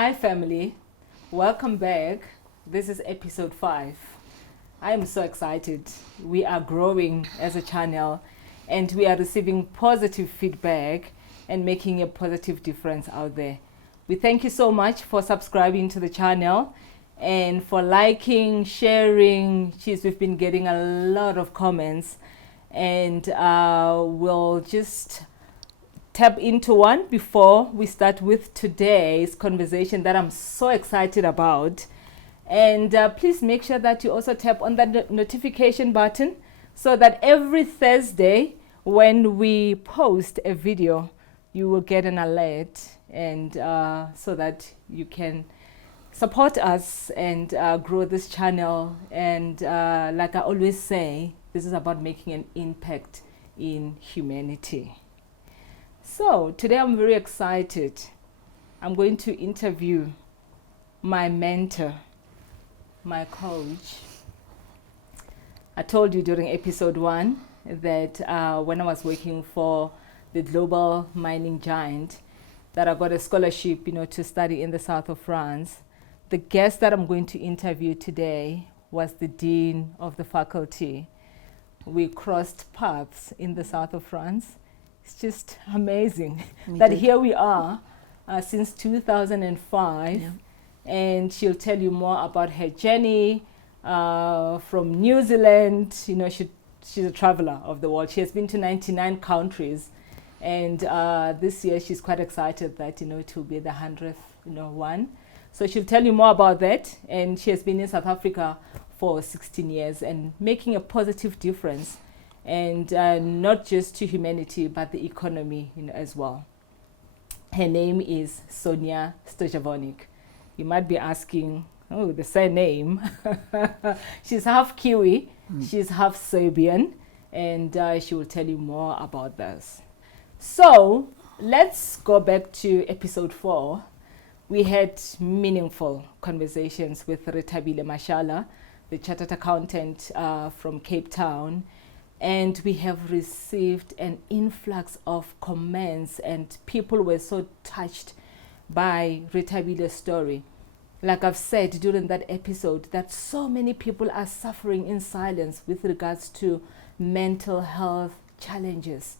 Hi family, welcome back. This is episode 5. I am so excited. We are growing as a channel and we are receiving positive feedback and making a positive difference out there. We thank you so much for subscribing to the channel and for liking, sharing. We've been getting a lot of comments and we'll just tap into one before we start with today's conversation that I'm so excited about. And please make sure that you also tap on that notification button so that every Thursday when we post a video, you will get an alert, and so that you can support us and grow this channel. And like I always say, this is about making an impact in humanity. So today I'm very excited. I'm going to interview my mentor, my coach. I told you during episode 1 that when I was working for the global mining giant, that I got a scholarship, to study in the south of France. The guest that I'm going to interview today was the dean of the faculty. We crossed paths in the south of France. It's just amazing that here we are since 2005. Yeah. And she'll tell you more about her journey from New Zealand. She's a traveler of the world. She has been to 99 countries. And this year she's quite excited that, it will be the 100th, one. So she'll tell you more about that. And she has been in South Africa for 16 years and making a positive difference. And not just to humanity, but the economy, as well. Her name is Sonia Stojanovic. You might be asking, oh, the surname. She's half Kiwi, she's half Serbian, and she will tell you more about this. So let's go back to episode 4. We had meaningful conversations with Rethabile Mashala, the chartered accountant from Cape Town. And we have received an influx of comments, and people were so touched by Rethabile's story. Like I've said during that episode, that so many people are suffering in silence with regards to mental health challenges.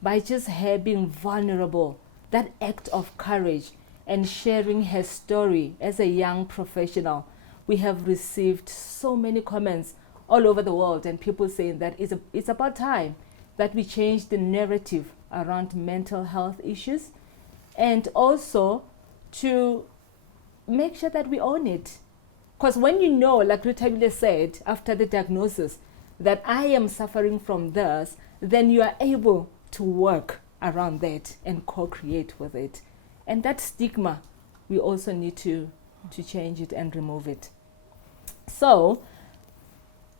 By just her being vulnerable, that act of courage and sharing her story as a young professional, we have received so many comments all over the world, and people saying that it's about time that we change the narrative around mental health issues, and also to make sure that we own it. Because when like Rethabile said, after the diagnosis, that I am suffering from this, then you are able to work around that and co-create with it. And that stigma, we also need to change it and remove it. So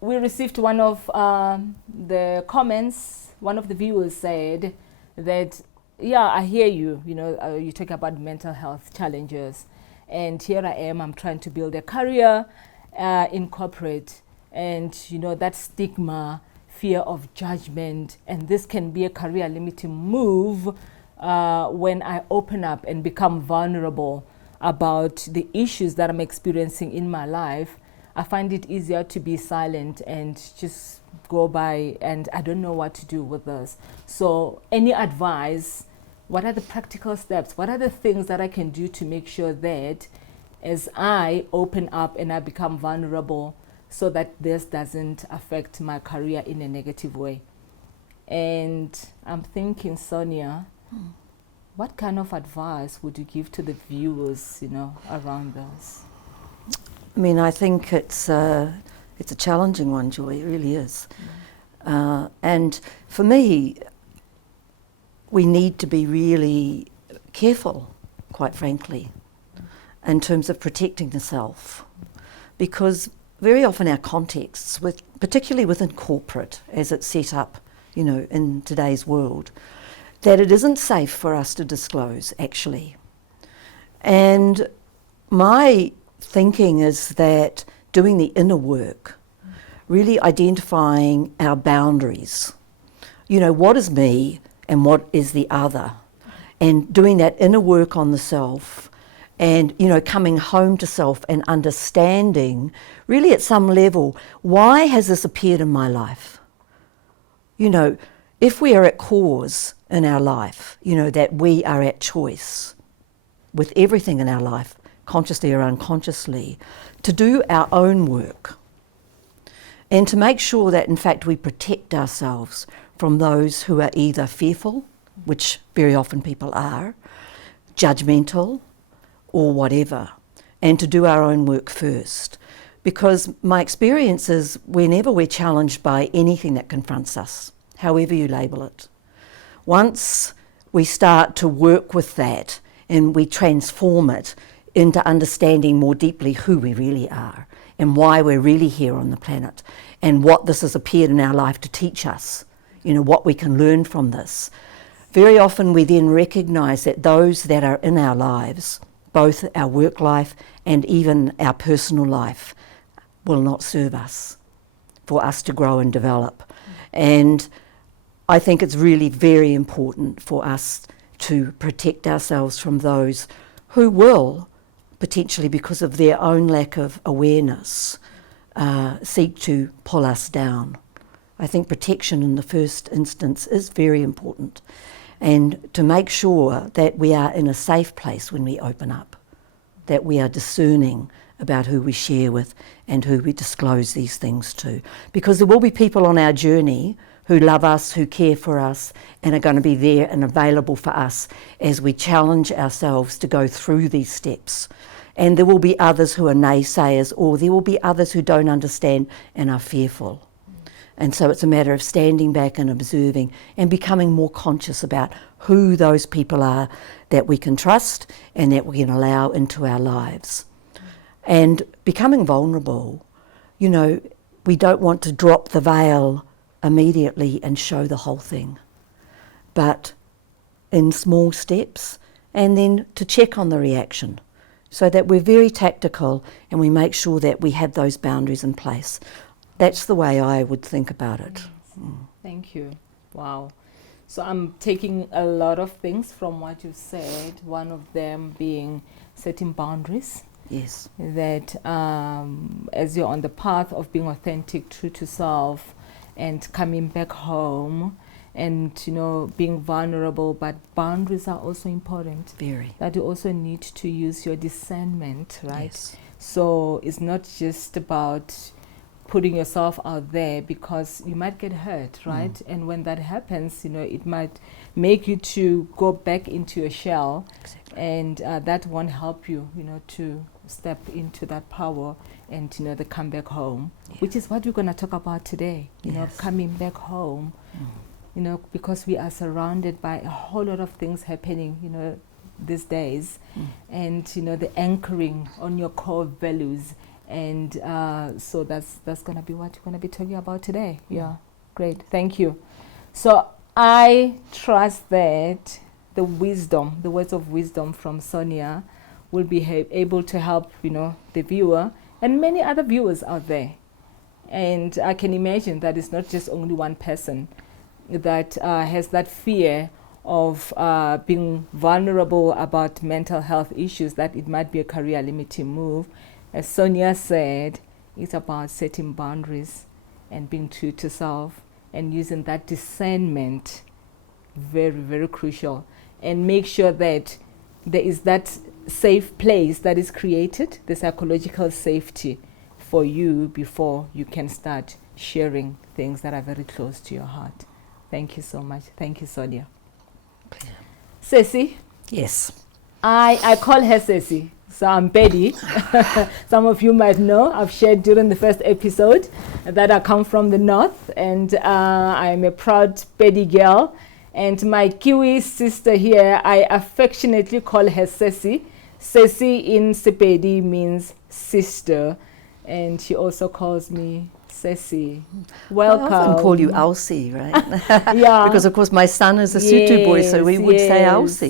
we received one of the comments. One of the viewers said that, yeah, I hear you, you talk about mental health challenges. And here I am, I'm trying to build a career in corporate. And, that stigma, fear of judgment, and this can be a career limiting move when I open up and become vulnerable about the issues that I'm experiencing in my life. I find it easier to be silent and just go by, and I don't know what to do with this. So any advice? What are the practical steps? What are the things that I can do to make sure that as I open up and I become vulnerable, so that this doesn't affect my career in a negative way? And I'm thinking, Sonia, what kind of advice would you give to the viewers, around this? I mean, I think it's a challenging one, Joy. It really is. And for me, we need to be really careful, quite frankly, in terms of protecting the self, because very often our contexts, particularly within corporate, as it's set up, in today's world, that it isn't safe for us to disclose, actually. And my thinking is that doing the inner work, really identifying our boundaries, what is me and what is the other, and doing that inner work on the self and, you know, coming home to self and understanding, really at some level, why has this appeared in my life? You know, if we are at cause in our life, you know, that we are at choice with everything in our life, consciously or unconsciously, to do our own work and to make sure that, in fact, we protect ourselves from those who are either fearful, which very often people are, judgmental, or whatever, and to do our own work first. Because my experience is whenever we're challenged by anything that confronts us, however you label it, once we start to work with that and we transform it into understanding more deeply who we really are and why we're really here on the planet and what this has appeared in our life to teach us, you know, what we can learn from this. Very often we then recognise that those that are in our lives, both our work life and even our personal life, will not serve us for us to grow and develop. And I think it's really very important for us to protect ourselves from those who will, potentially because of their own lack of awareness, seek to pull us down. I think protection in the first instance is very important, and to make sure that we are in a safe place when we open up, that we are discerning about who we share with and who we disclose these things to. Because there will be people on our journey who love us, who care for us, and are going to be there and available for us as we challenge ourselves to go through these steps. And there will be others who are naysayers, or there will be others who don't understand and are fearful. And so it's a matter of standing back and observing and becoming more conscious about who those people are that we can trust and that we can allow into our lives. And becoming vulnerable, you know, we don't want to drop the veil immediately and show the whole thing, but in small steps, and then to check on the reaction so that we're very tactical and we make sure that we have those boundaries in place. That's the way I would think about it. Thank you. Wow. So I'm taking a lot of things from what you've said, one of them being setting boundaries. Yes. That as you're on the path of being authentic, true to self, and coming back home and, you know, being vulnerable, but boundaries are also important. Very. That you also need to use your discernment, right? Yes. So it's not just about putting yourself out there, because you might get hurt, right? And when that happens, you know, it might make you to go back into your shell. Exactly. And that won't help you, you know, to step into that power and, you know, the come back home, which is what we're going to talk about today, you know, coming back home, you know, because we are surrounded by a whole lot of things happening, you know, these days, and, you know, the anchoring on your core values. And so that's going to be what we're going to be talking about today. Yeah, great. Thank you. So I trust that the wisdom, the words of wisdom from Sonia will be able to help, you know, the viewer and many other viewers out there. And I can imagine that it's not just only one person that has that fear of being vulnerable about mental health issues, that it might be a career limiting move. As Sonia said, it's about setting boundaries and being true to self and using that discernment, very, very crucial. And make sure that there is that safe place that is created, the psychological safety for you before you can start sharing things that are very close to your heart. Thank you so much. Thank you, Sonia. Ceci? Yes. I call her Ceci. So I'm Betty. Some of you might know, I've shared during the first episode that I come from the north, and I'm a proud Betty girl. And my Kiwi sister here, I affectionately call her Ceci. Ceci in Sepedi means sister, and she also calls me Ceci. Welcome. I often call you Elsie, right? Yeah. Because of course my son is a Sutu boy, so we would say Elsie.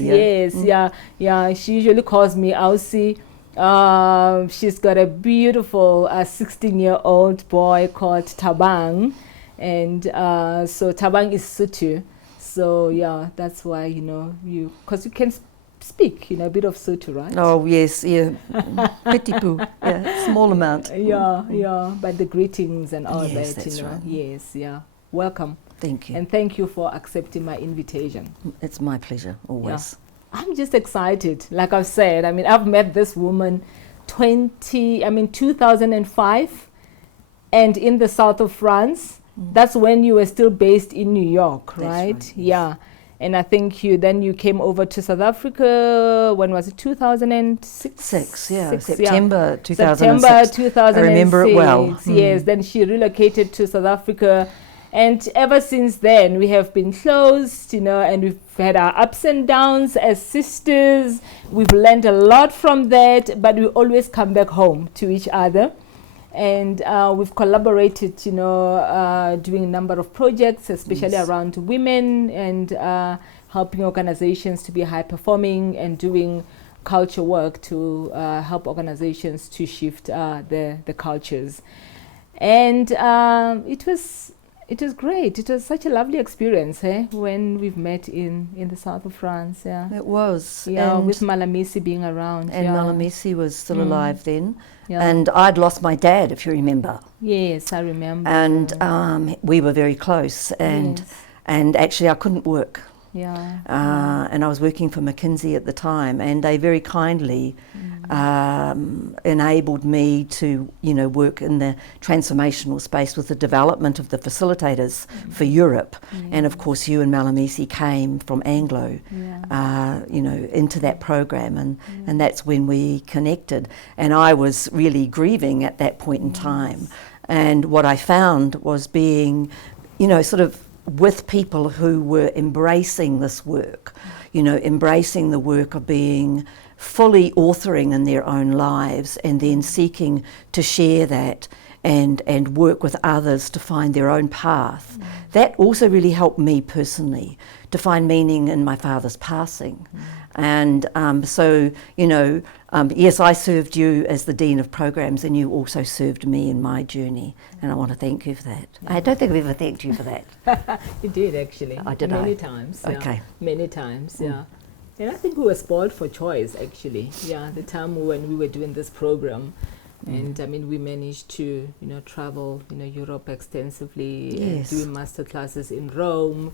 Yeah. She usually calls me Elsie. She's got a beautiful 16-year-old boy called Tabang, and so Tabang is Sutu. So yeah, that's why, you know, because you can speak, a bit of Sotho, right? Oh, yes, yeah. Petit peu, yeah, small amount. Yeah, but the greetings and all Yes, that, that's right. Yes, yeah. Welcome. Thank you. And thank you for accepting my invitation. It's my pleasure, always. Yeah. I'm just excited. Like I've said, I've met this woman 2005, and in the south of France. That's when you were still based in New York, right? That's right, yes. Yeah. And I think you came over to South Africa, when was it, 2006? September 2006. September 2006. I remember it well. Yes, then she relocated to South Africa. And ever since then, we have been close, and we've had our ups and downs as sisters. We've learned a lot from that, but we always come back home to each other. And we've collaborated, doing a number of projects, especially around women and helping organizations to be high performing and doing culture work to help organizations to shift the cultures. And it was great. It was such a lovely experience, when we've met in the south of France. Yeah, it was. Yeah, with Mmalamisi being around. And Mmalamisi was still alive then. Yeah. And I'd lost my dad, if you remember. Yes, I remember. And we were very close. And actually, I couldn't work. Yeah. And I was working for McKinsey at the time, and they very kindly enabled me to, work in the transformational space with the development of the facilitators for Europe. And of course, you and Mmalamisi came from Anglo, into that program, and that's when we connected. And I was really grieving at that point in time. And what I found was being, sort of with people who were embracing this work, embracing the work of being fully authoring in their own lives and then seeking to share that and work with others to find their own path. That also really helped me personally to find meaning in my father's passing. And yes, I served you as the Dean of Programs, and you also served me in my journey, and I want to thank you for that. I don't think I've ever thanked you for that. You did, actually. Many times. Okay. Many times, yeah. And I think we were spoiled for choice, actually. Yeah, the time when we were doing this program. And we managed to, travel, Europe extensively, and doing master classes in Rome,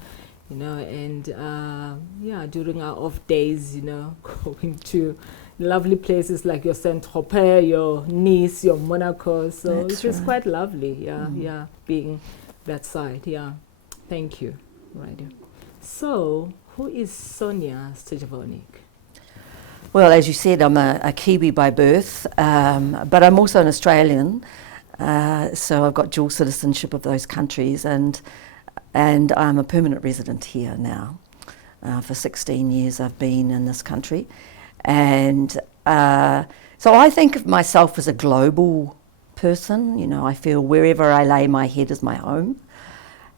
and during our off days, going to lovely places like your Saint-Tropez, your Nice, your Monaco. So it was quite lovely, being that side. Yeah, thank you. Right. So, who is Sonia Stojanovic? Well, as you said, I'm a Kiwi by birth, but I'm also an Australian, so I've got dual citizenship of those countries, and I'm a permanent resident here now. For 16 years I've been in this country, and so I think of myself as a global person. I feel wherever I lay my head is my home.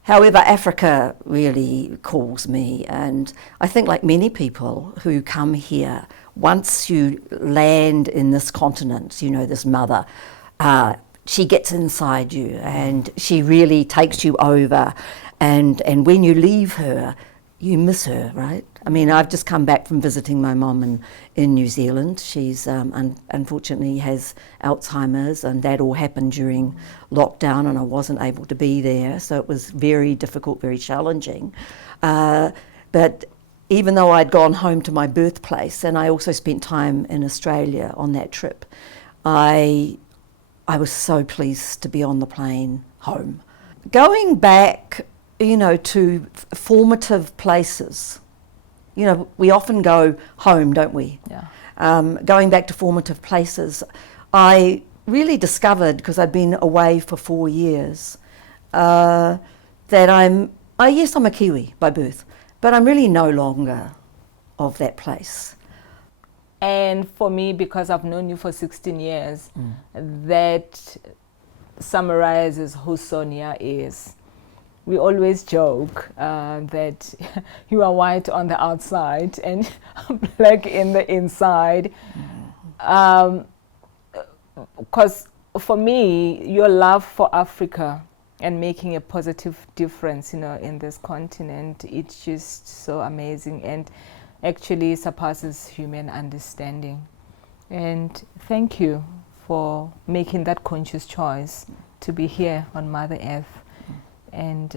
However, Africa really calls me, and I think like many people who come here, once you land in this continent, this mother, she gets inside you and she really takes you over, and when you leave her, you miss her, right? I've just come back from visiting my mum in New Zealand. She's unfortunately has Alzheimer's, and that all happened during lockdown, and I wasn't able to be there, so it was very difficult, very challenging. But even though I'd gone home to my birthplace, and I also spent time in Australia on that trip, I was so pleased to be on the plane home. Going back, to formative places. We often go home, don't we? Yeah. Going back to formative places, I really discovered, because I'd been away for 4 years, that I'm a Kiwi by birth, but I'm really no longer of that place. And for me, because I've known you for 16 years, that summarizes who Sonia is. We always joke that you are white on the outside and black in the inside. Because for me, your love for Africa and making a positive difference, in this continent, it's just so amazing. And actually surpasses human understanding. And thank you for making that conscious choice to be here on Mother Earth and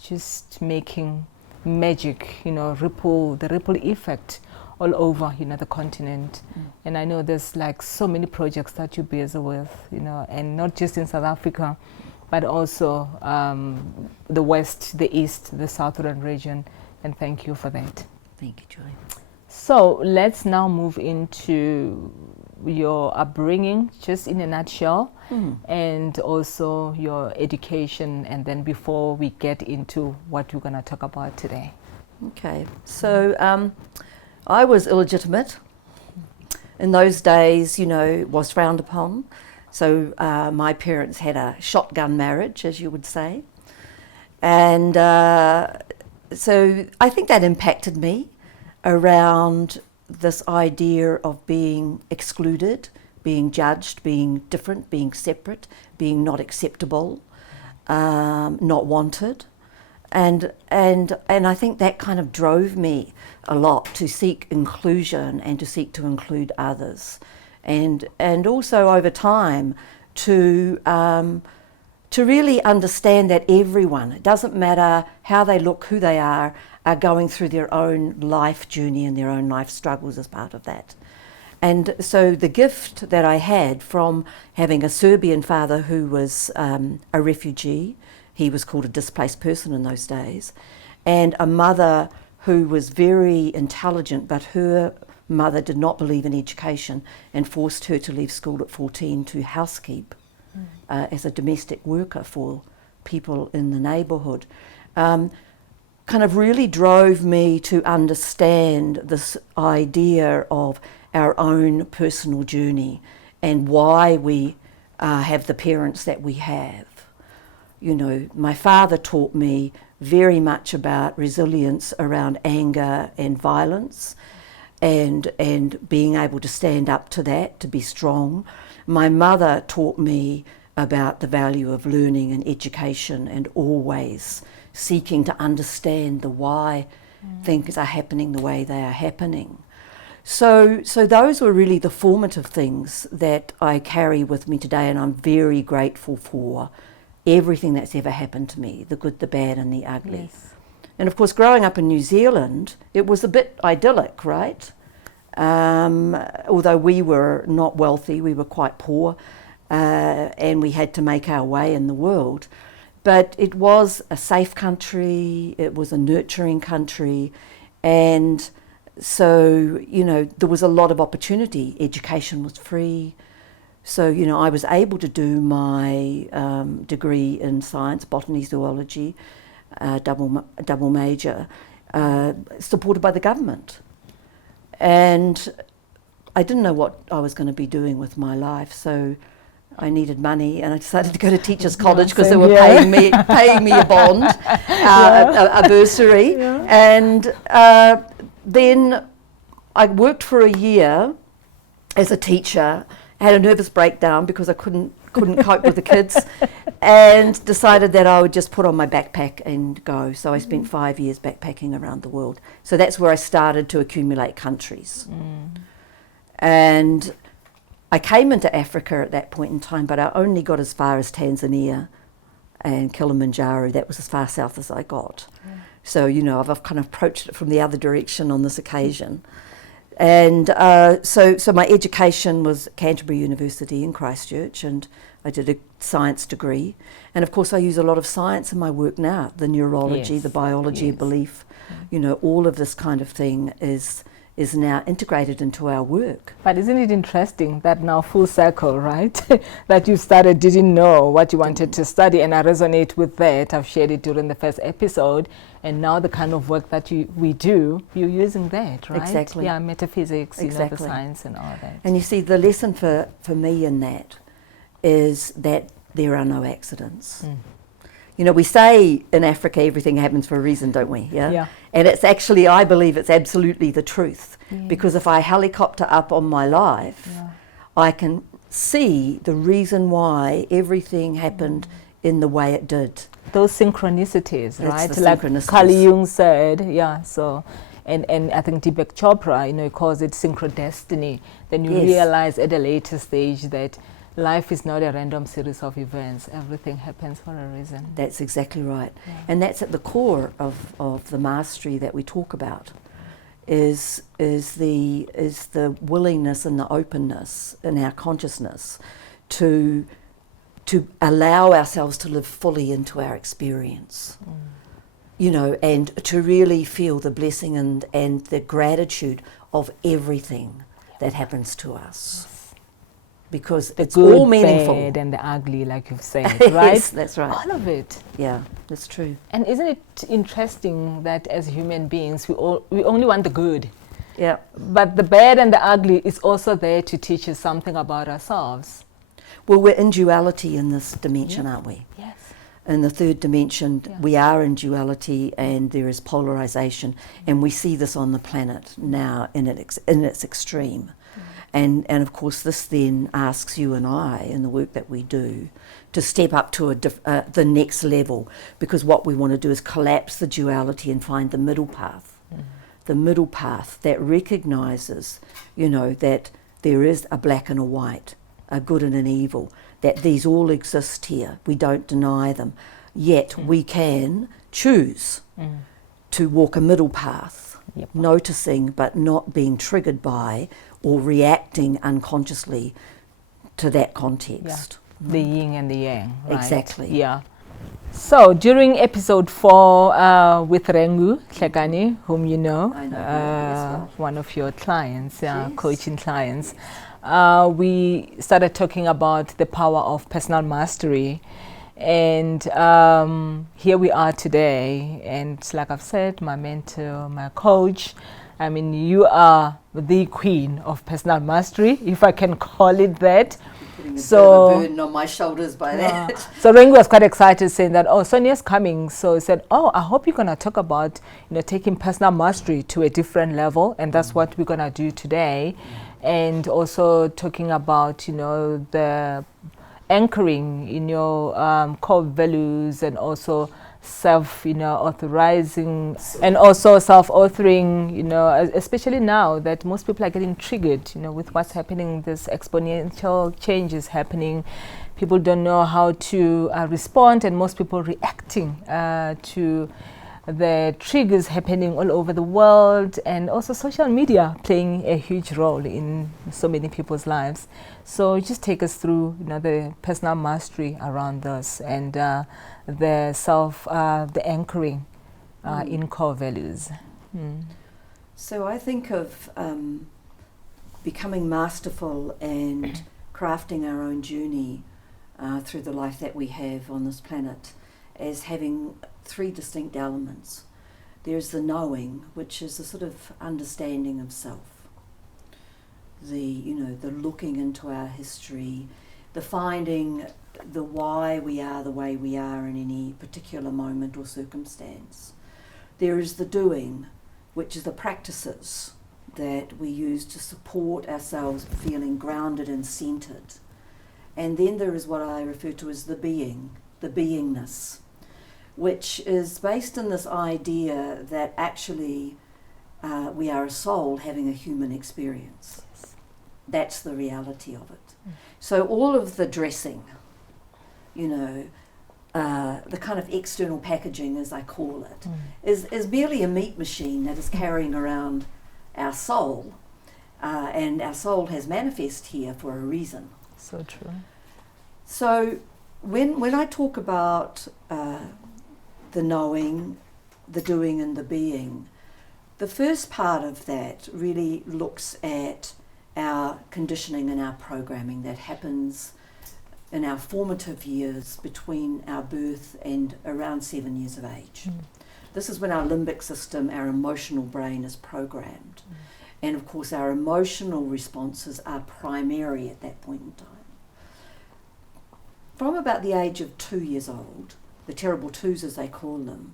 just making magic, the ripple effect all over, the continent. And I know there's like so many projects that you're busy with, and not just in South Africa, but also the West, the East, the Southern region. And thank you for that. Thank you, Joy. So let's now move into your upbringing, just in a nutshell, and also your education, and then before we get into what we're going to talk about today. Okay, so I was illegitimate. In those days, was frowned upon. So my parents had a shotgun marriage, as you would say. And so I think that impacted me around this idea of being excluded, being judged, being different, being separate, being not acceptable, not wanted. And I think that kind of drove me a lot to seek inclusion and to seek to include others. And also over time to really understand that everyone, it doesn't matter how they look, who they are going through their own life journey and their own life struggles as part of that. And so the gift that I had from having a Serbian father who was a refugee, he was called a displaced person in those days, and a mother who was very intelligent, but her mother did not believe in education and forced her to leave school at 14 to housekeep as a domestic worker for people in the neighbourhood. Kind of really drove me to understand this idea of our own personal journey and why we have the parents that we have. My father taught me very much about resilience around anger and violence and being able to stand up to that, to be strong. My mother taught me about the value of learning and education and always seeking to understand the why things are happening the way they are happening. So those were really the formative things that I carry with me today, and I'm very grateful for everything that's ever happened to me, the good, the bad and the ugly. Yes. And of course, growing up in New Zealand, it was a bit idyllic, right? Although we were not wealthy, we were quite poor, and we had to make our way in the world. But it was a safe country, it was a nurturing country, and so, there was a lot of opportunity. Education was free. So, I was able to do my degree in science, botany, zoology, double major, supported by the government. And I didn't know what I was going to be doing with my life, so I needed money, and I decided to go to Teachers College because they were paying me a bond, a bursary. Yeah. And then I worked for a year as a teacher. I had a nervous breakdown because I couldn't cope with the kids, and decided that I would just put on my backpack and go. So I spent 5 years backpacking around the world. So that's where I started to accumulate countries. And I came into Africa at that point in time, but I only got as far as Tanzania and Kilimanjaro. That was as far south as I got. So, I've kind of approached it from the other direction on this occasion. And so my education was Canterbury University in Christchurch, and I did a science degree. And of course I use a lot of science in my work now, the neurology, the biology of belief, all of this kind of thing is now integrated into our work. But isn't it interesting that now full circle, right? That you didn't know what you wanted to study, and I resonate with that. I've shared it during the first episode, and now the kind of work that we do, you're using that, right? Exactly. Yeah, metaphysics, the science and all that. And you see, the lesson for me in that is that there are no accidents. We say in Africa everything happens for a reason, don't we? Yeah. And it's actually, I believe it's absolutely the truth. Because if I helicopter up on my life, I can see the reason why everything happened in the way it did. Those synchronicities, right? It's Like Carl Jung said, so And I think Deepak Chopra, he calls it synchrodestiny. Then you Yes. realize at a later stage that life is not a random series of events. Everything happens for a reason. That's exactly right. Yeah. And that's at the core of the mastery that we talk about, is the willingness and the openness in our consciousness to allow ourselves to live fully into our experience. And to really feel the blessing and the gratitude of everything that happens to us. Because The it's good, all meaningful. bad, and the ugly, like you've said, right? Yes, that's right. All of it. Yeah, that's true. And isn't it interesting that as human beings, we only want the good, Yeah. but the bad and the ugly is also there to teach us something about ourselves. Well, we're in duality in this dimension, Yeah. aren't we? Yes. In the third dimension, Yeah. we are in duality, and there is polarization, and we see this on the planet now in its extreme. And of course, this then asks you and I, in the work that we do, to step up to the next level, because what we want to do is collapse the duality and find the middle path. The middle path that recognises, that there is a black and a white, a good and an evil, that these all exist here. We don't deny them. Yet we can choose to walk a middle path, Yep. noticing but not being triggered by or reacting unconsciously to that context. The yin and the yang, right? Exactly. Yeah. So during episode 4 with Rengu Hlekani, whom you know, I know her as well. one of your clients, Yes. coaching clients, we started talking about the power of personal mastery. And here we are today. And like I've said, my mentor, my coach, I mean, you are the queen of personal mastery, if I can call it that. Putting a So- bit of a burden on my shoulders by that. So Rengu was quite excited, saying that, Sonia's coming. So he said, I hope you're going to talk about, taking personal mastery to a different level. And that's what we're going to do today. And also talking about, the anchoring in your core values, and also authorizing, and also self-authoring, especially now that most people are getting triggered, with what's happening, this exponential change is happening. People don't know how to respond, and most people reacting to the triggers happening all over the world, and also social media playing a huge role in so many people's lives. So just take us through, the personal mastery around this, and the anchoring in core values. So I think of becoming masterful and crafting our own journey through the life that we have on this planet as having 3 distinct elements. There's the knowing, which is a sort of understanding of self. The looking into our history, the finding the why we are the way we are in any particular moment or circumstance. There is the doing, which is the practices that we use to support ourselves feeling grounded and centered. And then there is what I refer to as the being, the beingness, which is based on this idea that actually we are a soul having a human experience. That's the reality of it. So all of the dressing, the kind of external packaging, as I call it, is merely a meat machine that is carrying around our soul, and our soul has manifest here for a reason. So true. So when I talk about the knowing, the doing and the being, the first part of that really looks at our conditioning and our programming that happens in our formative years between our birth and around 7 years of age. This is when our limbic system, our emotional brain, is programmed. And of course our emotional responses are primary at that point in time. From about the age of 2 years old, the terrible twos as they call them,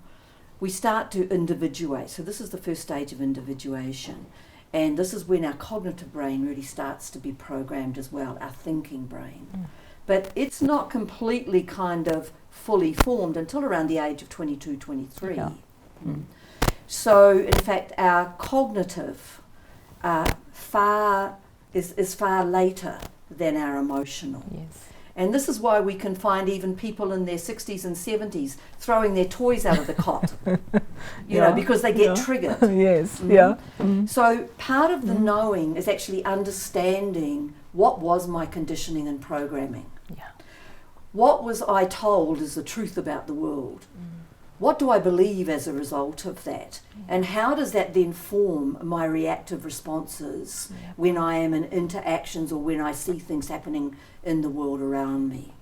we start to individuate. So this is the first stage of individuation. And this is when our cognitive brain really starts to be programmed as well, our thinking brain. But it's not completely kind of fully formed until around the age of 22, 23. Yeah. So, in fact, our cognitive is far later than our emotional. Yes. And this is why we can find even people in their 60s and 70s throwing their toys out of the cot, you know, because they get triggered. Yes, yeah. So part of the knowing is actually understanding what was my conditioning and programming. Yeah. What was I told is the truth about the world? What do I believe as a result of that? And how does that then form my reactive responses when I am in interactions or when I see things happening in the world around me?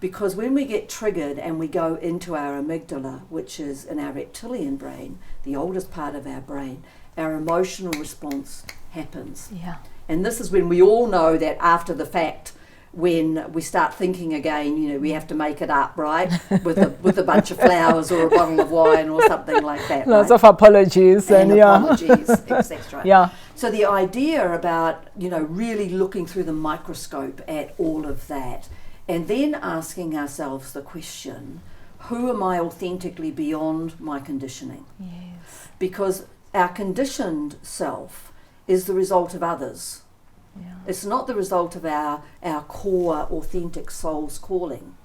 Because when we get triggered and we go into our amygdala, which is in our reptilian brain, the oldest part of our brain, our emotional response happens. Yeah. And this is when we all know that after the fact, when we start thinking again, you know, we have to make it up, right? with a bunch of flowers or a bottle of wine or something like that. Lots right? of apologies and apologies, etc. Yeah. So the idea about, you know, really looking through the microscope at all of that, and then asking ourselves the question, who am I authentically beyond my conditioning? Yes. Because our conditioned self is the result of others. Yeah. It's not the result of our core authentic soul's calling.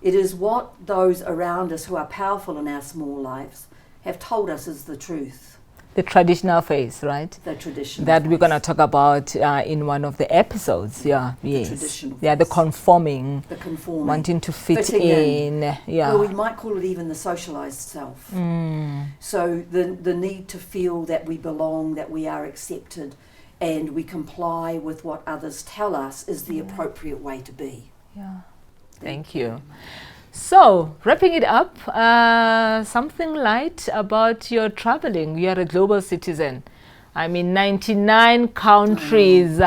It is what those around us who are powerful in our small lives have told us is the truth. The traditional phase, right? The traditional that phase. we're going to talk about in one of the episodes. Yeah, yes. Traditional Yeah, the phase. conforming, The conforming. wanting to fit Fitting in. Yeah. Well, we might call it even the socialized self. So the need to feel that we belong, that we are accepted, and we comply with what others tell us is the appropriate way to be. Yeah. Thank you. So, wrapping it up, something light about your traveling. You are a global citizen. I mean, 99 countries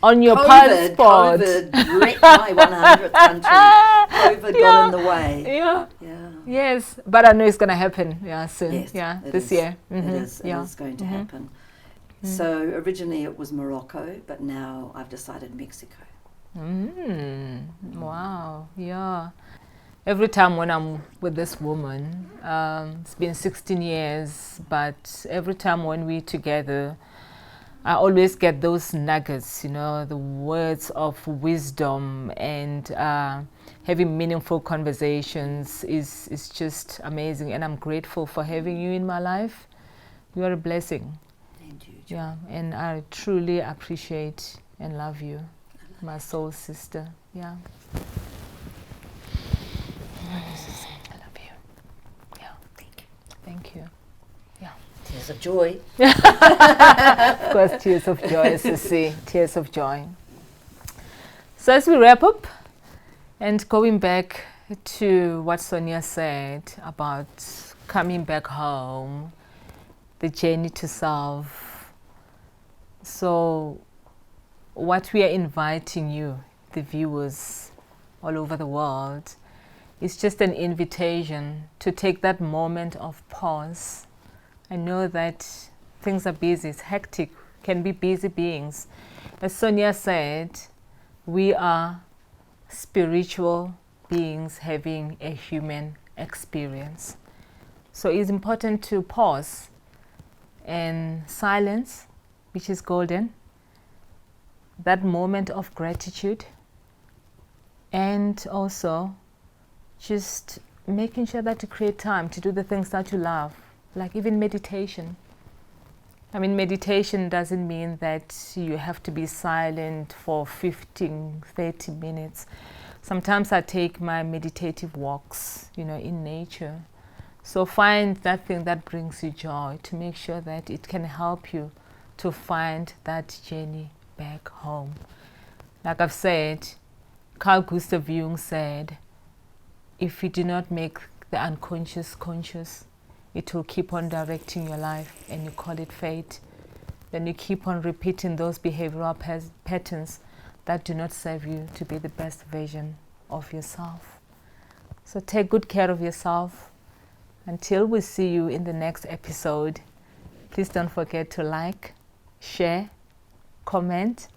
on your passport. COVID wrecked my 100th country. COVID got in the way. Yeah. Yeah. Yes, but I know it's going to happen. Yeah, soon. Yes, yeah, it this is. year. It is going to happen. So originally it was Morocco, but now I've decided Mexico. Wow, yeah. Every time when I'm with this woman, it's been 16 years, but every time when we're together, I always get those nuggets, you know, the words of wisdom, and having meaningful conversations is just amazing. And I'm grateful for having you in my life. You are a blessing. Thank you. Yeah, and I truly appreciate and love you, my soul sister. Yeah. I love you. Yeah. Thank you. Thank you. Yeah. Tears of joy. Of course, tears of joy, Sissy. Tears of joy. So as we wrap up, and going back to what Sonia said about coming back home, the journey to self. So what we are inviting you, the viewers all over the world, is just an invitation to take that moment of pause. I know that things are busy, it's hectic, can be busy beings. As Sonia said, we are spiritual beings having a human experience. So it's important to pause and silence, which is golden, that moment of gratitude, and also just making sure that you create time to do the things that you love, like even meditation. I mean, meditation doesn't mean that you have to be silent for 15, 30 minutes. Sometimes I take my meditative walks, you know, in nature. So find that thing that brings you joy to make sure that it can help you to find that journey back home. Like I've said, Carl Gustav Jung said, if you do not make the unconscious conscious, it will keep on directing your life, and you call it fate. Then you keep on repeating those behavioral patterns that do not serve you to be the best version of yourself. So take good care of yourself. Until we see you in the next episode, please don't forget to like, share, comment,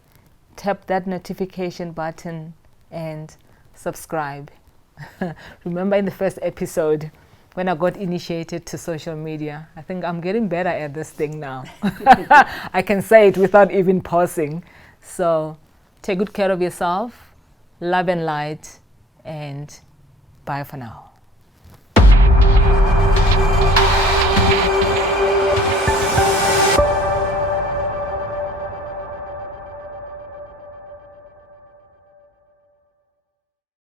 tap that notification button, and subscribe. Remember, in the first episode, when I got initiated to social media. I think I'm getting better at this thing now. I can say it without even pausing. So take good care of yourself, love and light, and bye for now.